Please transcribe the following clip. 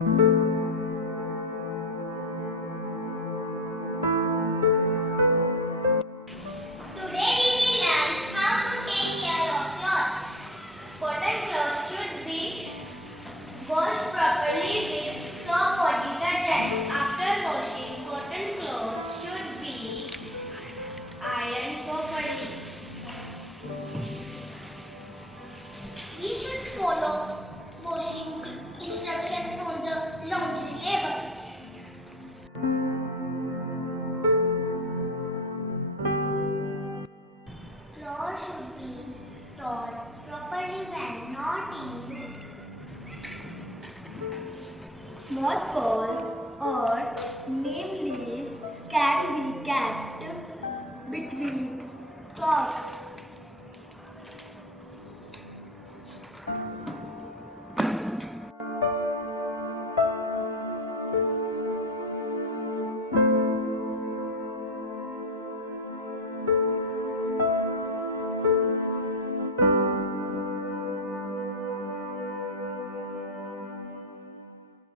Today we will learn how to take care of clothes. Cotton clothes should be washed properly with soap or detergent. After washing, cotton clothes should be ironed properly. We should follow washing instructions from the laundry label. Clothes should be stored properly when not in use. Mothballs or neem leaves can be kept between cloths.